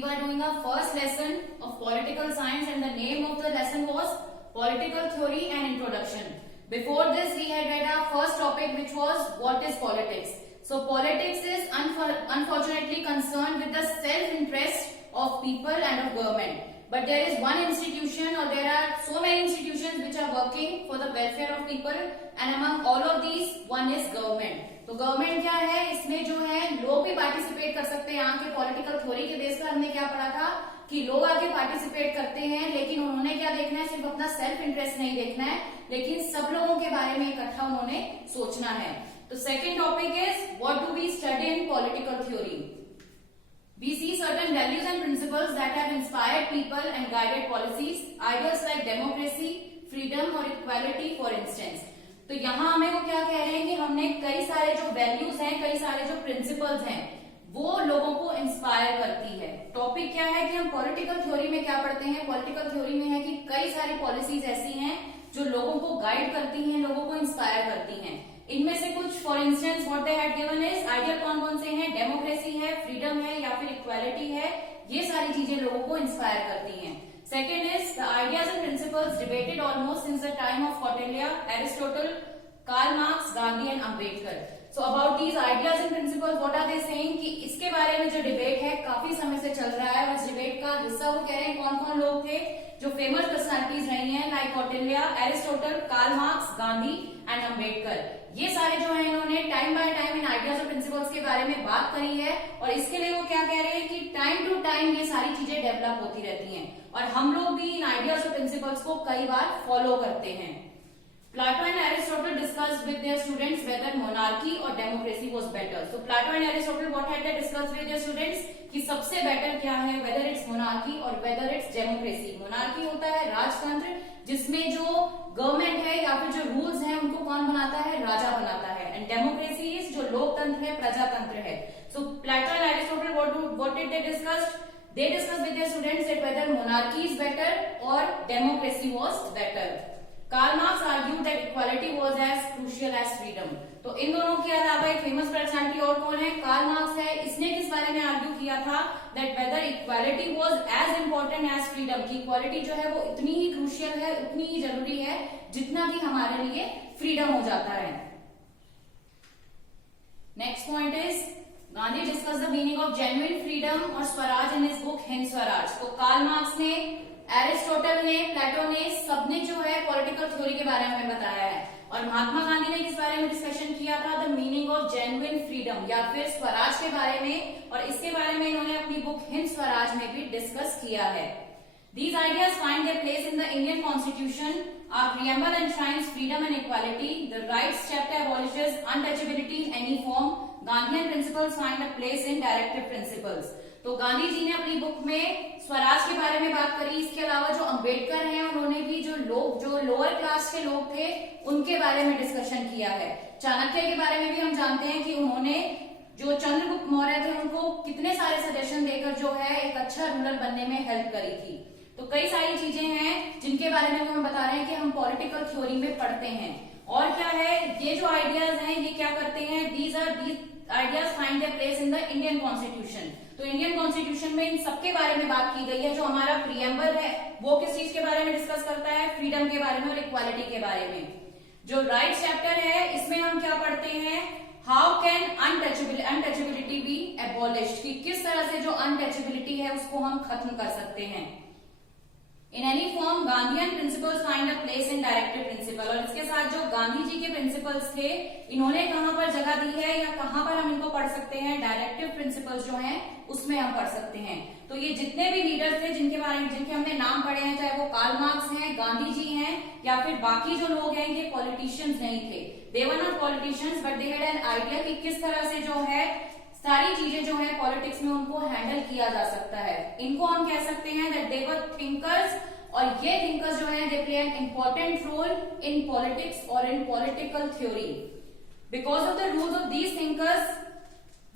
we were doing our first lesson of political science and the name of the lesson was political theory and introduction. Before this we had read our first topic which was what is politics. So politics is unfortunately concerned with the self-interest of people and of government. But there is one institution or there are so many institutions which are working for the welfare of people and among all of these one is government. तो government क्या है, इसमें जो है लोग भी participate कर सकते हैं. यहाँ के पॉलिटिकल थ्योरी के बेस पर हमने क्या पढ़ा था कि लोग आके पार्टिसिपेट करते हैं, लेकिन उन्होंने क्या देखना है, सिर्फ अपना सेल्फ इंटरेस्ट नहीं देखना है, लेकिन सब लोगों के बारे में इकट्ठा उन्होंने सोचना है. तो second topic is what do we study in political theory. We see certain values and principles that have inspired people and guided policies, ideas like democracy, freedom और equality for instance. तो यहाँ हमें वो क्या कह रहे हैं कि हमने कई सारे जो वैल्यूज हैं, कई सारे जो प्रिंसिपल्स हैं, वो लोगों को इंस्पायर करती है. टॉपिक क्या है कि हम पॉलिटिकल थ्योरी में क्या पढ़ते हैं. पॉलिटिकल थ्योरी में है कि कई सारी पॉलिसीज ऐसी हैं जो लोगों को गाइड करती हैं, लोगों को इंस्पायर करती हैं. इनमें से कुछ for instance what they had given is ideal कौन कौन से हैं, डेमोक्रेसी है, फ्रीडम है या फिर इक्वालिटी है. ये सारी चीजें लोगों को इंस्पायर करती हैं. Second is the ideas and principles debated almost since the time of Kautilya, Aristotle, Karl Marx, Gandhi and Ambedkar. So about these ideas and principles, what are they saying कि इसके बारे में जो डिबेट है काफी समय से चल रहा है. उस डिबेट का हिस्सा वो कह रहे हैं कौन कौन लोग थे जो फेमस पर्सनालिटीज रही हैं like Kautilya, Aristotle, Karl Marx, Gandhi and Ambedkar. ये सारे जो है इन्होंने टाइम बाय टाइम इन आइडियाज और प्रिंसिपल्स के बारे में बात करी है और इसके लिए वो क्या कह रहे हैं कि टाइम टू टाइम ये सारी चीजें डेवलप होती रहती हैं और हम लोग भी इन आइडियाज और प्रिंसिपल्स को कई बार फॉलो करते हैं. Plato and Aristotle discussed with their students whether monarchy or democracy was better. So Plato and Aristotle what had they discussed with their students कि सबसे बेटर क्या है, whether it's monarchy or whether it's democracy. monarchy होता है राजतंत्र जिसमें जो government है या फिर जो रूल्स हैं उनको कौन बनाता है, राजा बनाता है. एंड डेमोक्रेसी इज जो लोकतंत्र है, प्रजातंत्र है. So Plato and Aristotle what did they discuss? They discussed with their students that whether monarchy is better or democracy was better. Karl Marx argued that equality was as crucial as freedom. तो इन दोनों के अलावा एक famous personality और कौन है, Karl Marx है. इसने किस बारे में आर्ग्यू किया था that whether equality was as important as freedom, कि इक्वालिटी जो है वो इतनी ही क्रूशियल है, उतनी ही जरूरी है जितना कि हमारे लिए फ्रीडम हो जाता है. Next point is Gandhi discuss the meaning of genuine freedom और swaraj in his book Hind Swaraj. तो कार्ल मार्क्स ने, एरिस्टोटल ने, प्लेटो ने, सबने जो है पॉलिटिकल थ्योरी के बारे में बताया है और महात्मा गांधी ने किस बारे में डिस्कशन किया था, the meaning of genuine freedom या फिर स्वराज के बारे में, और इसके बारे में इन्होंने अपनी बुक हिंद स्वराज में भी डिस्कस किया है. These ideas find their place in the Indian Constitution. Our preamble enshrines freedom and equality. The rights chapter abolishes untouchability in any form. Gandhian principles find a place in directive principles. तो गांधी जी ने अपनी book में स्वराज के बारे में बात करी. इसके अलावा जो अम्बेडकर हैं उन्होंने भी जो लोअर क्लास के लोग थे उनके बारे में डिस्कशन किया है. चाणक्य के बारे में भी हम जानते हैं कि उन्होंने जो चंद्रगुप्त मौर्य थे उनको कितने सारे सजेशन देकर जो है एक अच्छा रूलर बनने में हेल्प करी थी. तो कई सारी चीजें हैं जिनके बारे में हम बता रहे हैं कि हम पॉलिटिकल थ्योरी में पढ़ते हैं. और क्या है, ये जो आइडियाज हैं ये क्या करते हैं, these ideas find their place in the Indian constitution. तो इंडियन कॉन्स्टिट्यूशन में इन सबके बारे में बात की गई है. जो हमारा प्रीएम्बल है वो किस चीज के बारे में डिस्कस करता है, फ्रीडम के बारे में और इक्वालिटी के बारे में. जो राइट चैप्टर है इसमें हम क्या पढ़ते हैं, how can untouchability be abolished, कि किस तरह से जो अनटचेबिलिटी है उसको हम खत्म कर सकते हैं. In any form Gandhian principles find a place in directive principle. और इसके साथ जो गांधी जी के प्रिंसिपल्स थे इन्होंने कहां पर जगह दी है या कहां पर हम इनको पढ़ सकते हैं, डायरेक्टिव प्रिंसिपल्स जो हैं उसमें हम पढ़ सकते हैं. तो ये जितने भी लीडर्स थे जिनके हमने नाम पढ़े हैं, चाहे वो कार्ल मार्क्स हैं, गांधी जी हैं या फिर बाकी जो लोग हैं, ये पॉलिटिशियंस नहीं थे. They were not politicians but they had an idea कि किस तरह से जो है सारी चीजें जो है पॉलिटिक्स में उनको हैंडल किया जा सकता है. इनको हम कह सकते हैं दैट दे वर थिंकर्स और ये थिंकर्स जो है they play an important role in politics और in political theory. Because of the rules of these thinkers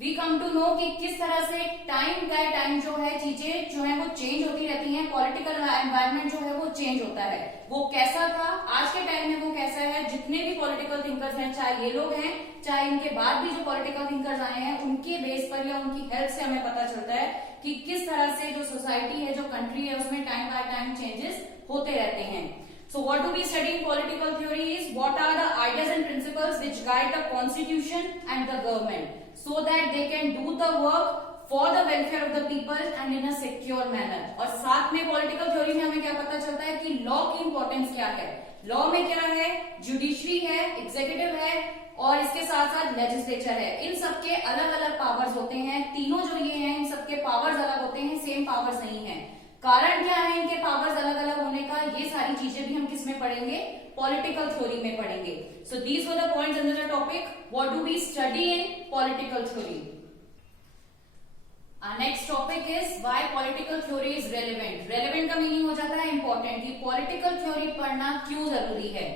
we come to know कि किस तरह से टाइम बाय टाइम जो है चीजें जो है वो चेंज होती रहती हैं, पॉलिटिकल एनवायरनमेंट जो है वो चेंज होता है। वो कैसा था आज के टाइम में, वो कैसा है, जितने भी पॉलिटिकल थिंकर्स हैं, चाहे ये लोग हैं चाहे इनके बाद भी जो पॉलिटिकल थिंकर्स आए हैं, उनके बेस पर या उनकी हेल्प से हमें पता चलता है कि किस तरह से जो सोसाइटी है, जो कंट्री है, उसमें टाइम बाय टाइम चेंजेस होते रहते हैं। So what do we study in political theory is what are the ideas and principles which guide the constitution and the government so that they can do the work for the welfare of the people and in a secure manner। और साथ में political theory में हमें क्या पता चलता है कि लॉ की इंपॉर्टेंस क्या है। लॉ में क्या है, जुडिशरी है, एग्जीक्यूटिव है और इसके साथ साथ लेजिस्लेचर है। इन सबके अलग अलग पावर्स होते हैं, तीनों जो ये हैं इन सबके पावर्स अलग होते हैं, सेम पावर्स नहीं है। कारण क्या है इनके पावर्स अलग अलग होने का, ये सारी चीजें भी हम किस में पढ़ेंगे, पॉलिटिकल थ्योरी में पढ़ेंगे। So these were the points under the topic what do we study in political theory. Next topic is why political theory is relevant. Relevant का मीनिंग हो जाता है इंपॉर्टेंट, कि पॉलिटिकल थ्योरी पढ़ना क्यों जरूरी है।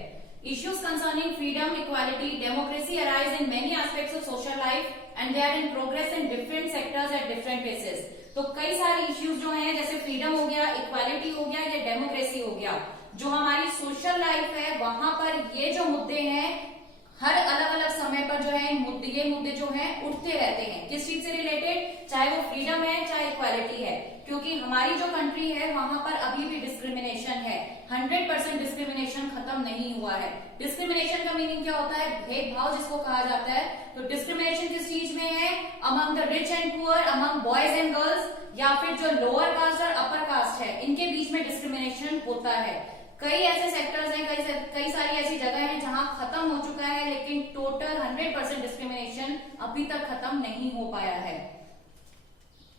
Issues concerning freedom, equality, democracy arise in many aspects of social life and they are in progress in different sectors at different places. तो कई सारे इश्यूज जो हैं, जैसे फ्रीडम हो गया, इक्वालिटी हो गया या डेमोक्रेसी हो गया, जो हमारी सोशल लाइफ है वहां पर ये जो मुद्दे हैं हर अलग अलग समय पर जो है ये मुद्दे जो हैं उठते रहते हैं। किस चीज से रिलेटेड, चाहे वो फ्रीडम है चाहे इक्वालिटी है, क्योंकि हमारी जो कंट्री है वहां पर अभी भी डिस्क्रिमिनेशन है। 100% डिस्क्रिमिनेशन खत्म नहीं हुआ है। डिस्क्रिमिनेशन का मीनिंग क्या होता है, भेदभाव जिसको कहा जाता है। तो डिस्क्रिमिनेशन किस चीज में है, among the rich and poor, among boys and girls, या फिर जो लोअर कास्ट और अपर कास्ट है इनके बीच में डिस्क्रिमिनेशन होता है। कई ऐसे सेक्टर्स हैं, कई सारी ऐसी जगह हैं जहां खत्म हो चुका है, लेकिन टोटल 100% डिस्क्रिमिनेशन अभी तक खत्म नहीं हो पाया है।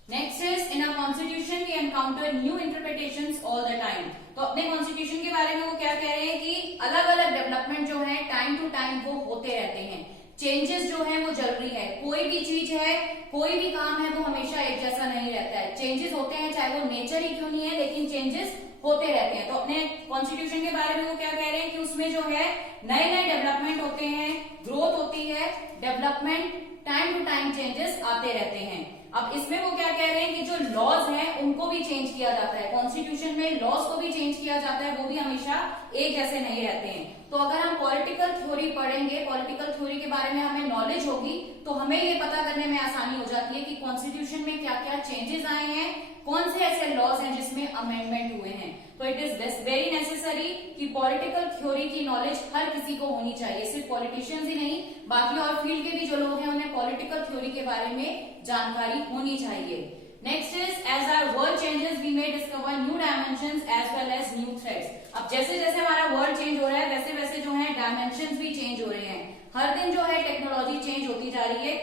Next is in a constitution we encounter new interpretations all the time. तो अपने कॉन्स्टिट्यूशन के बारे में वो क्या कह रहे हैं कि अलग अलग डेवलपमेंट जो है टाइम टू टाइम वो होते रहते हैं। चेंजेस जो है वो जरूरी है, कोई भी चीज है, कोई भी काम है वो हमेशा एक जैसा नहीं रहता है। चेंजेस होते हैं, चाहे वो नेचर ही क्यों नहीं है, लेकिन चेंजेस होते रहते हैं। तो अपने कॉन्स्टिट्यूशन के बारे में वो क्या कह रहे हैं कि उसमें जो है नए नए डेवलपमेंट होते हैं, ग्रोथ होती है, development, time to time changes आते रहते हैं। अब इसमें वो क्या कह रहे हैं कि जो लॉज हैं उनको भी चेंज किया जाता है। कॉन्स्टिट्यूशन में लॉज को भी चेंज किया जाता है, वो भी हमेशा एक जैसे नहीं रहते हैं। तो अगर हम पॉलिटिकल थ्योरी पढ़ेंगे, पॉलिटिकल थ्योरी के बारे में हमें नॉलेज होगी, तो हमें ये पता करने में आसानी हो जाती है कि कॉन्स्टिट्यूशन में क्या क्या चेंजेस आए हैं, कौन से ऐसे लॉज हैं जिसमें अमेंडमेंट हुए हैं। तो इट इज वेरी नेसेसरी कि पॉलिटिकल थ्योरी की नॉलेज हर किसी को होनी चाहिए, सिर्फ पॉलिटिशियंस ही नहीं, बाकी और फील्ड के भी जो लोग हैं उन्हें पॉलिटिकल थ्योरी के बारे में जानकारी होनी चाहिए। Next is as our world changes we may discover new dimensions as well as new threads. अब जैसे जैसे हमारा वर्ल्ड चेंज हो रहा है वैसे वैसे जो है डायमेंशंस भी चेंज हो रहे हैं। हर दिन जो है टेक्नोलॉजी चेंज होती जा रही है,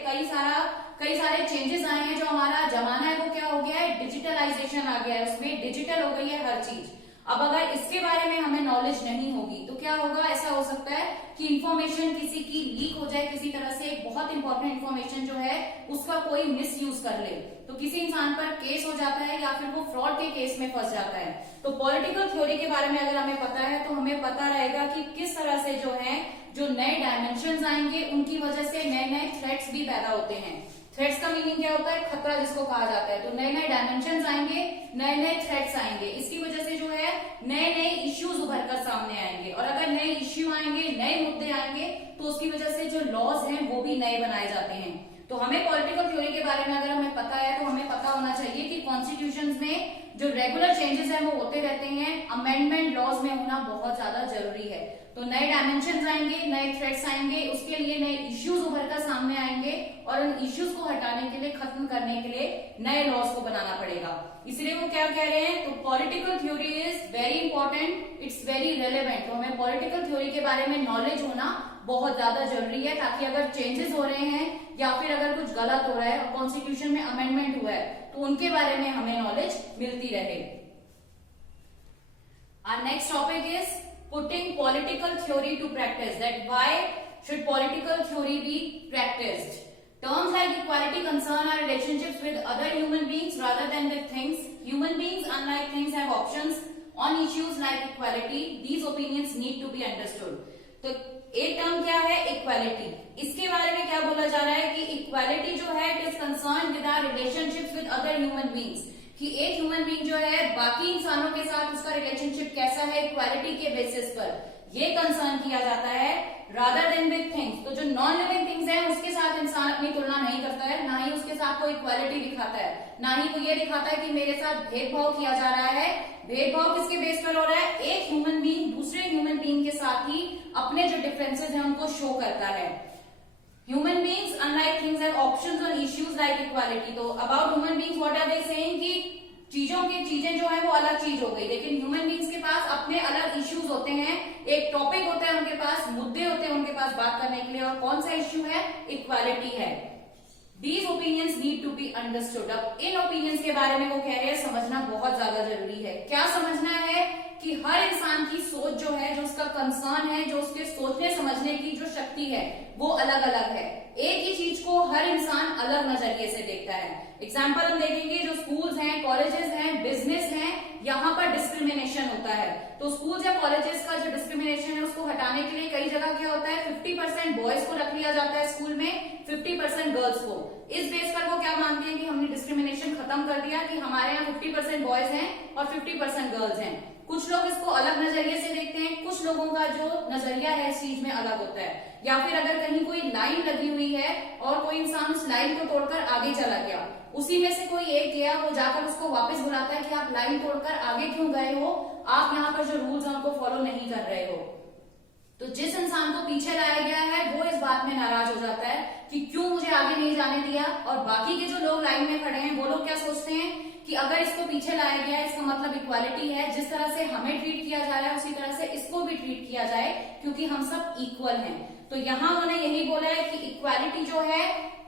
कई सारे चेंजेस आए हैं। जो हमारा जमाना है वो क्या हो गया है, डिजिटलाइजेशन आ गया है, उसमें डिजिटल हो गई है हर चीज। अब अगर इसके बारे में हमें नॉलेज नहीं होगी तो क्या होगा, ऐसा हो सकता है कि इंफॉर्मेशन किसी की लीक हो जाए, किसी तरह से एक बहुत इंपॉर्टेंट इंफॉर्मेशन जो है उसका कोई मिस यूज कर ले, तो किसी इंसान पर केस हो जाता है या फिर वो फ्रॉड के केस में फंस जाता है। तो पॉलिटिकल थ्योरी के बारे में अगर हमें पता है तो हमें पता रहेगा कि किस तरह से जो है जो नए डायमेंशन आएंगे उनकी वजह से नए नए थ्रेट्स भी पैदा होते हैं। थ्रेट्स का मीनिंग क्या होता है, खतरा जिसको कहा जाता है। तो नए नए डायमेंशन आएंगे, नए नए थ्रेट्स आएंगे, इसकी वजह से जो है नए नए इश्यूज उभर कर सामने आएंगे। और अगर नए इश्यू आएंगे, नए मुद्दे आएंगे, तो उसकी वजह से जो लॉज हैं वो भी नए बनाए जाते हैं। तो हमें पॉलिटिकल थ्योरी के बारे में अगर हमें पता है तो हमें पता होना चाहिए कि कॉन्स्टिट्यूशन में जो रेगुलर चेंजेस हैं वो होते रहते हैं, अमेंडमेंट लॉज में होना बहुत ज्यादा जरूरी है। तो नए डायमेंशन आएंगे, नए थ्रेट्स आएंगे, उसके लिए नए इश्यूज उभर कर सामने आएंगे और उन इश्यूज को हटाने के लिए, खत्म करने के लिए नए लॉज को बनाना पड़ेगा। इसलिए वो क्या कह रहे हैं, तो political theory is very important, it's very relevant. तो हमें पॉलिटिकल थ्योरी के बारे में नॉलेज होना बहुत ज्यादा जरूरी है, ताकि अगर चेंजेस हो रहे हैं या फिर अगर कुछ गलत हो रहा है और कॉन्स्टिट्यूशन में अमेंडमेंट हुआ है तो उनके बारे में हमें नॉलेज मिलती रहे। Our next topic is putting political theory to practice. That why should political theory be practiced? Terms like equality concern our relationships with other human beings rather than with things. Human beings, unlike things, have options on issues like equality. These opinions need to be understood. तो एक term क्या है, equality. इसके बारे में क्या बोला जा रहा है कि इक्वालिटी जो है it is concern with our relationships with other human beings, कि एक ह्यूमन बीइंग जो है बाकी इंसानों के साथ उसका रिलेशनशिप कैसा है इक्वालिटी के बेसिस पर, ये कंसर्न किया जाता है रादर देन विद थिंग्स। तो जो नॉन लिविंग थिंग्स है उसके साथ इंसान अपनी तुलना नहीं करता है, ना ही उसके साथ कोई इक्वालिटी दिखाता है, ना ही वो ये दिखाता है कि मेरे साथ भेदभाव किया जा रहा है। भेदभाव किसके बेस पर हो रहा है? एक ह्यूमन बीइंग दूसरे ह्यूमन बीइंग के साथ ही अपने जो डिफरेंसेस हैं उनको शो करता है। Human beings, unlike things, have options on issues like equality. तो about human beings, what are they saying कि चीजें जो है वो अलग चीज हो गई, लेकिन ह्यूमन बींग्स के पास अपने अलग इश्यूज होते हैं, एक टॉपिक होता है उनके पास, मुद्दे होते हैं उनके पास बात करने के लिए, और कौन सा इश्यू है? इक्वालिटी है। These opinions need to be understood. अब इन ओपिनियंस के बारे में वो कह रहे हैं समझना बहुत ज्यादा जरूरी है। क्या समझना है? कि हर इंसान की सोच जो है, जो उसका कंसर्न है, जो उसके सोचने समझने की जो शक्ति है वो अलग अलग है। एक ही चीज को हर इंसान अलग नजरिए से देखता है। एग्जाम्पल हम देखेंगे, जो स्कूल्स हैं, कॉलेजेस हैं, बिजनेस हैं, यहाँ पर डिस्क्रिमिनेशन होता है। तो स्कूल्स या कॉलेजेस का जो डिस्क्रिमिनेशन है उसको हटाने के लिए कई जगह क्या होता है, 50% बॉयज को रख लिया जाता है स्कूल में, 50% गर्ल्स को। इस बेस पर वो क्या मानते हैं कि हमने डिस्क्रिमिनेशन खत्म कर दिया, कि हमारे यहाँ 50% बॉयज हैं और 50% गर्ल्स हैं। कुछ लोग इसको अलग नजरिए से देखते हैं, कुछ लोगों का जो नजरिया है इस चीज में अलग होता है। या फिर अगर कहीं कोई लाइन लगी हुई है और कोई इंसान उस लाइन को तोड़कर आगे चला गया, उसी में से कोई एक गया, वो जाकर उसको वापस बुलाता है कि आप लाइन तोड़कर आगे क्यों गए हो, आप यहाँ पर जो रूल्स हैं उनको फॉलो नहीं कर रहे हो। तो जिस इंसान को पीछे लाया गया है वो इस बात में नाराज हो जाता है कि क्यों मुझे आगे नहीं जाने दिया, और बाकी के जो लोग लाइन में खड़े हैं वो लोग क्या सोचते हैं कि अगर इसको पीछे लाया गया है इसका मतलब इक्वालिटी है, जिस तरह से हमें ट्रीट किया जा रहा है उसी तरह से इसको भी ट्रीट किया जाए, क्योंकि हम सब इक्वल हैं। तो यहाँ उन्होंने यही बोला है कि इक्वालिटी जो है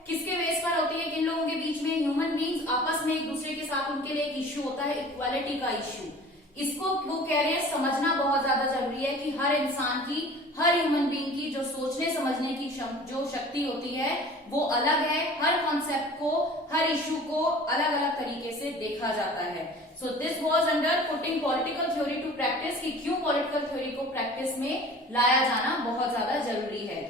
किसके बेस पर होती है, किन लोगों के बीच में? ह्यूमन बींग्स आपस में एक दूसरे के साथ उनके लिए एक इश्यू होता है, इक्वालिटी का इश्यू। इसको वो कह रहे हैं समझना बहुत ज्यादा जरूरी है कि हर इंसान की, हर ह्यूमन बीइंग की जो सोचने समझने की जो शक्ति होती है वो अलग है। हर कॉन्सेप्ट को, हर इश्यू को अलग अलग तरीके से देखा जाता है। So this was under putting political theory to practice, कि क्यों पॉलिटिकल थ्योरी को प्रैक्टिस में लाया जाना बहुत ज्यादा जरूरी है।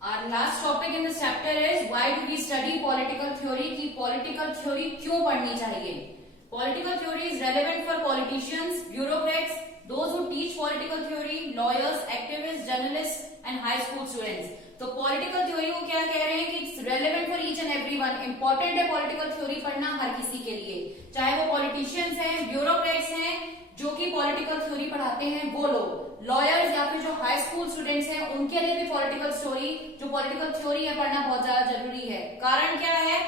Our last topic in this chapter is why do we study political theory, कि political theory क्यों पढ़नी चाहिए। Political theory is relevant for politicians, bureaucrats, those who teach political theory, lawyers, activists, journalists and high school students. तो political theory को क्या कह रहे हैं कि it's relevant for each and everyone. Important है पॉलिटिकल थ्योरी पढ़ना हर किसी के लिए, चाहे वो पॉलिटिशियंस हैं, ब्यूरोक्रेट्स हैं जो कि पॉलिटिकल थ्योरी पढ़ाते हैं वो लोग, लॉयर्स या फिर जो हाई स्कूल स्टूडेंट्स हैं उनके लिए भी पॉलिटिकल थ्योरी है पढ़ना बहुत ज्यादा जरूरी है। कारण क्या है?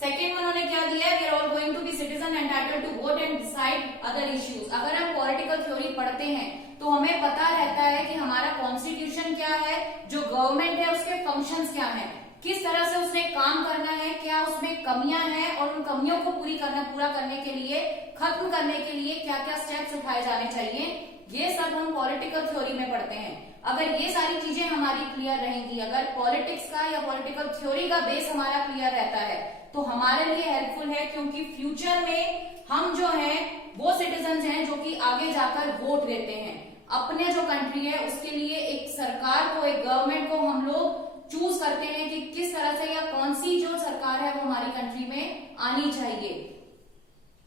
सेकेंड उन्होंने क्या दिया है, we are all going to be citizen entitled to vote and decide other issues. अगर हम पॉलिटिकल थ्योरी पढ़ते हैं तो हमें पता रहता है कि हमारा कॉन्स्टिट्यूशन क्या है, जो गवर्नमेंट है उसके फंक्शंस क्या हैं, किस तरह से उसने काम करना है, क्या उसमें कमियां हैं, और उन कमियों को पूरा करने के लिए, खत्म करने के लिए क्या क्या स्टेप्स उठाए जाने चाहिए, ये सब हम पॉलिटिकल थ्योरी में पढ़ते हैं। अगर ये सारी चीजें हमारी क्लियर रहेंगी, अगर पॉलिटिक्स का या पॉलिटिकल थ्योरी का बेस हमारा क्लियर रहता है तो हमारे लिए हेल्पफुल है, क्योंकि फ्यूचर में हम जो है वो सिटीजन हैं जो कि आगे जाकर वोट देते हैं। अपने जो कंट्री है उसके लिए एक सरकार को, एक गवर्नमेंट को हम लोग चूज करते हैं कि किस तरह से या कौन सी जो सरकार है वो हमारी कंट्री में आनी चाहिए।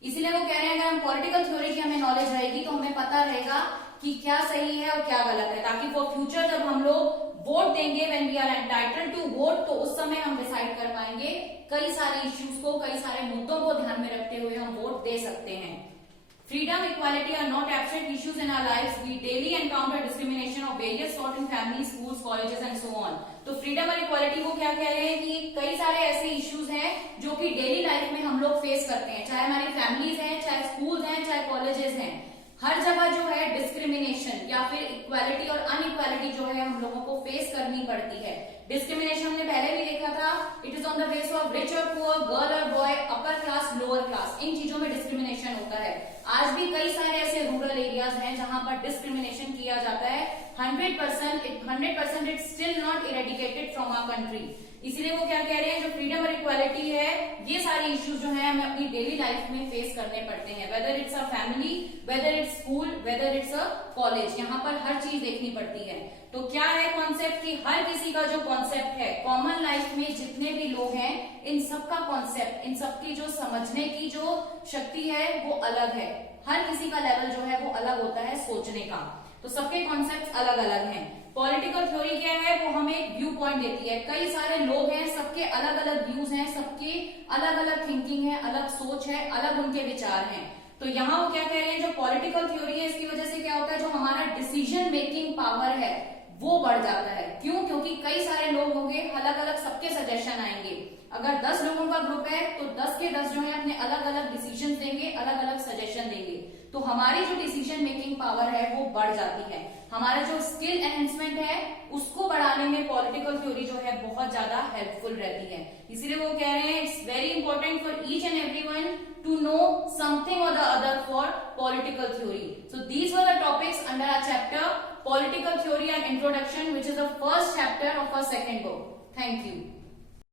इसलिए वो कह रहे हैं अगर हम पॉलिटिकल थ्योरी की हमें नॉलेज रहेगी तो हमें पता रहेगा कि क्या सही है और क्या गलत है, ताकि फॉर फ्यूचर जब हम लोग वोट देंगे, when we are entitled to vote, तो उस समय हम डिसाइड कर पाएंगे कई सारे इश्यूज को, कई सारे मुद्दों को ध्यान में रखते हुए हम वोट दे सकते हैं। Freedom, equality are not abstract issues in our lives. We daily encounter discrimination of various sort in families, schools, colleges and so on. तो फ्रीडम और इक्वालिटी को क्या कह रहे हैं कि कई सारे ऐसे इश्यूज हैं जो कि डेली लाइफ में हम लोग फेस करते हैं, चाहे हमारी फैमिलीज हैं, चाहे स्कूल्स हैं, चाहे कॉलेजेस हैं। हर जगह जो है डिस्क्रिमिनेशन या फिर इक्वालिटी और अनइक्वालिटी जो है हम लोगों को फेस करनी पड़ती है। डिस्क्रिमिनेशन हमने पहले भी देखा था, it is on the base of rich और पुअर, गर्ल और boy, upper class, lower class, इन चीजों में डिस्क्रिमिनेशन होता है। आज भी कई सारे ऐसे रूरल एरियाज हैं जहां पर डिस्क्रिमिनेशन किया जाता है। 100% it still not eradicated from our country. इसीलिए वो क्या कह रहे हैं, जो फ्रीडम और इक्वालिटी है, ये सारी इश्यूज जो है हमें अपनी डेली लाइफ में फेस करने पड़ते हैं, whether it's a family, whether it's school, whether it's a college, यहाँ पर हर चीज देखनी पड़ती है। तो क्या है कॉन्सेप्ट कि हर किसी का जो कॉन्सेप्ट है, कॉमन लाइफ में जितने भी लोग हैं, इन सबका कॉन्सेप्ट, इन सबकी जो समझने की जो शक्ति है वो अलग है। हर किसी का लेवल जो है वो अलग होता है सोचने का, तो सबके कॉन्सेप्ट अलग अलग हैं। पॉलिटिकल थ्योरी क्या है, वो हमें एक व्यू पॉइंट देती है। कई सारे लोग हैं, सबके अलग अलग व्यूज हैं, सबके अलग अलग थिंकिंग है, अलग सोच है, अलग उनके विचार हैं। तो यहाँ वो क्या कह रहे हैं, जो पॉलिटिकल थ्योरी है इसकी वजह से क्या होता है, जो हमारा डिसीजन मेकिंग पावर है वो बढ़ जाता है। क्यों? क्योंकि कई सारे लोग होंगे, अलग अलग सबके सजेशन आएंगे। अगर 10 लोगों का ग्रुप है तो 10 के 10 जो है अपने अलग अलग डिसीजन देंगे, अलग अलग सजेशन देंगे, तो हमारी जो डिसीजन मेकिंग पावर है वो बढ़ जाती है। हमारा जो स्किल एनहेंसमेंट है उसको बढ़ाने में पॉलिटिकल थ्योरी जो है बहुत ज्यादा हेल्पफुल रहती है। इसीलिए वो कह रहे हैं it's very important for each and everyone to know something और the other for political theory. So these were the topics under our chapter Political Theory and Introduction, which is the first chapter of our second book. Thank you.